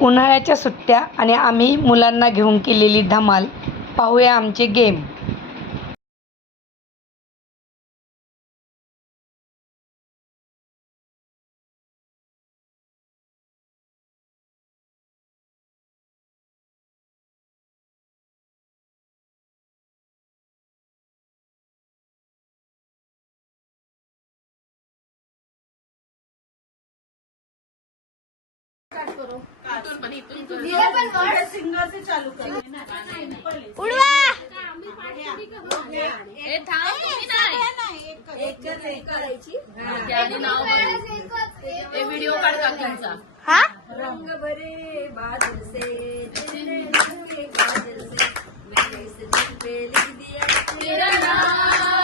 उन्हाळ्याच्या सुट्ट्या आणि आम्ही मुलांना घेऊन केलेली धमाल. पाहूया आमचे गेम व्हिडिओ काढ काकांचा रंग भरे बादल से तेरे रंग के बादल से मैंने इस दिल पे लिख दिया तेरा नाम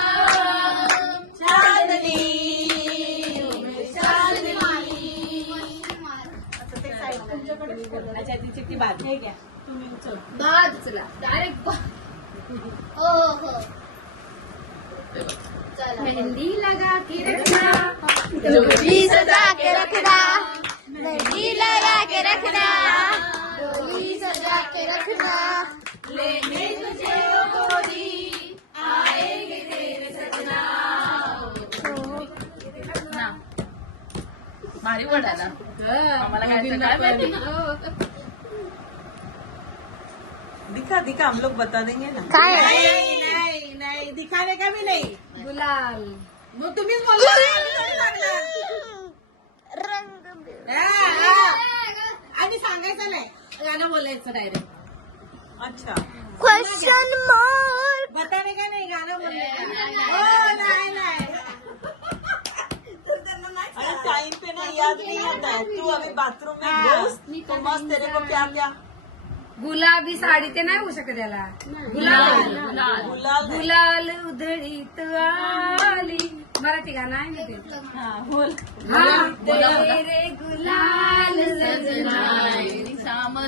तिची ती बाजू हे घ्या तुम्ही उचल बाद चला। डायरेक्ट हो हो मेहंदी लगा के रखना। डोली सजा के रखना। मेहंदी लगा के रखना। डोली सजा के रखना। लेने तुझे गोरी आएँगे तेरे सजना। ना। भारी पडायला आम्हाला काय काय माहिती? दिखा दिखा हम लोग बता देंगे ना। नहीं नाही नाही दिखाने का भी नहीं। गुलाल। मग तुम्हीच लागणार. रंग हा, हा. आणि सांगायचं नाही गाणं बोलायचं डायरेक्ट अच्छा। क्वेश्चन मार्क बताने का नहीं गाना बोलायचं हो। नाही नाही टाइम पे ना याद नहीं आता है। तू अभी बाथरूम में घुस तो मस्त तेरे को क्या क्या गुलाबी साडी ते नाही होऊ शकत याला. गुलाल. गुलाल. उधळीत आली. मराठी गाणं आहे ना ते? बोल. तेरे गुलाल सजना शाम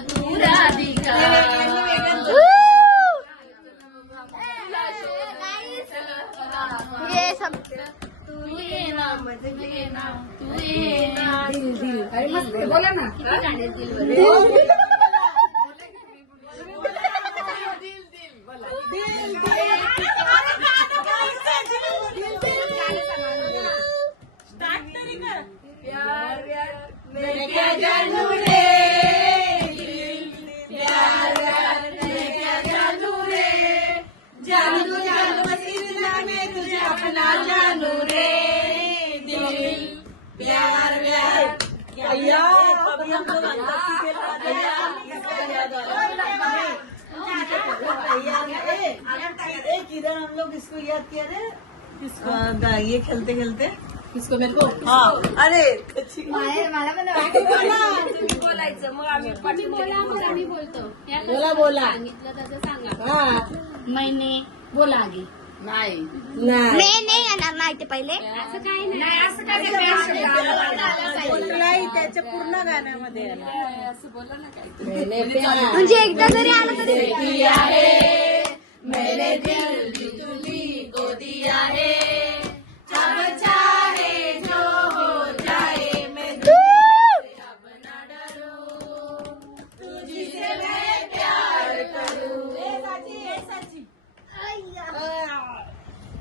किधर हम लोग इसको याद किया रे। ये खेलते खेलते। किसको मेरे को? हाँ. अरे तुम्ही बोलायचं. मग आम्ही बोला बोला हा. मैंने बोला आधी. नाही. नाही. येणार माहिती पहिले? असं काही नाही. असं काय नाही, त्याच्या पूर्ण गाण्यामध्ये असं बोला ना काही. म्हणजे एकदा जरी आलं तरी मैंने दिल भी तुझी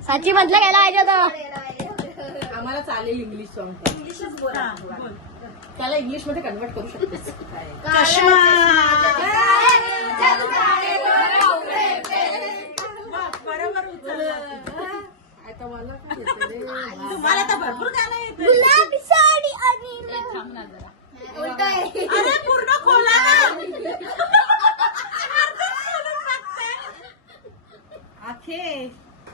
साची म्हटलं गेला पाहिजे आम्हाला चालेल इंग्लिश सॉन्ग इंग्लिशच बोला. त्याला इंग्लिशमध्ये कन्वर्ट करू शकतेस बरोबर उचलला. तुम्हाला तर भरपूर गाणं येतं. गुलाबी साडी आणि अरे पूर्ण खोला ना. आखे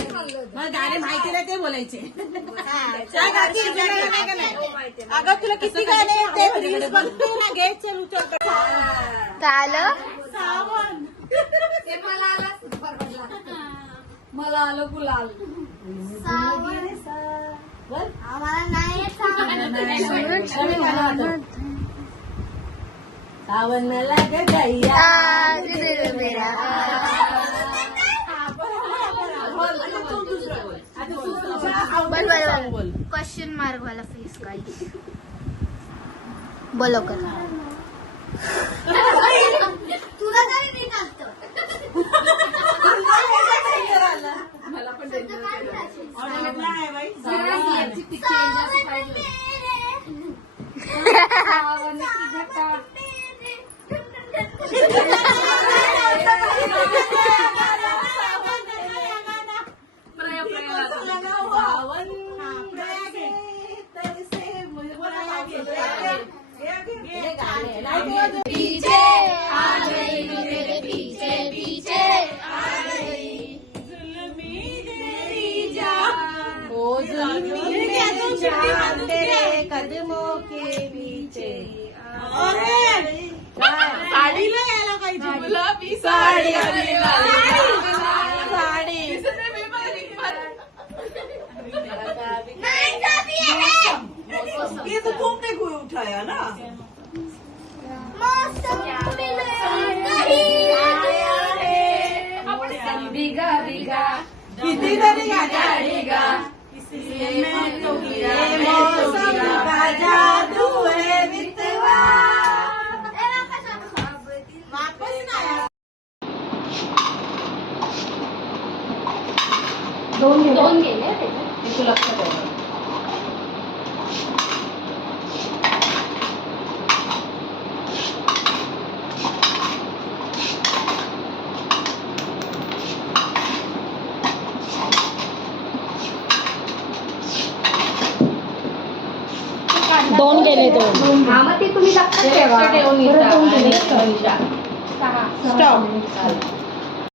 माहिती नाही ते बोलायचे काय गाती तुला नाही का नाही? अगं तुला किती गाणे ते रील्स बघते ना घे चल उचल काय आलं सावन ते मला आलं मला आलं गुलाल बोल. आम्हाला नाही सावन लाग मार्ग वाला फेस गाइस बोलो कर। कदमों के पीछे साडीला यायला पाहिजे गुलाबी साडी साडी नाही जाती है ये तो तुमने कोई उठाया ना मौसम कहीं आया रे बिगा बिगा किती तरी गाड्या दोन केले दोन. हा मग ते तुम्ही लक्षात ठेवा. स्टॉप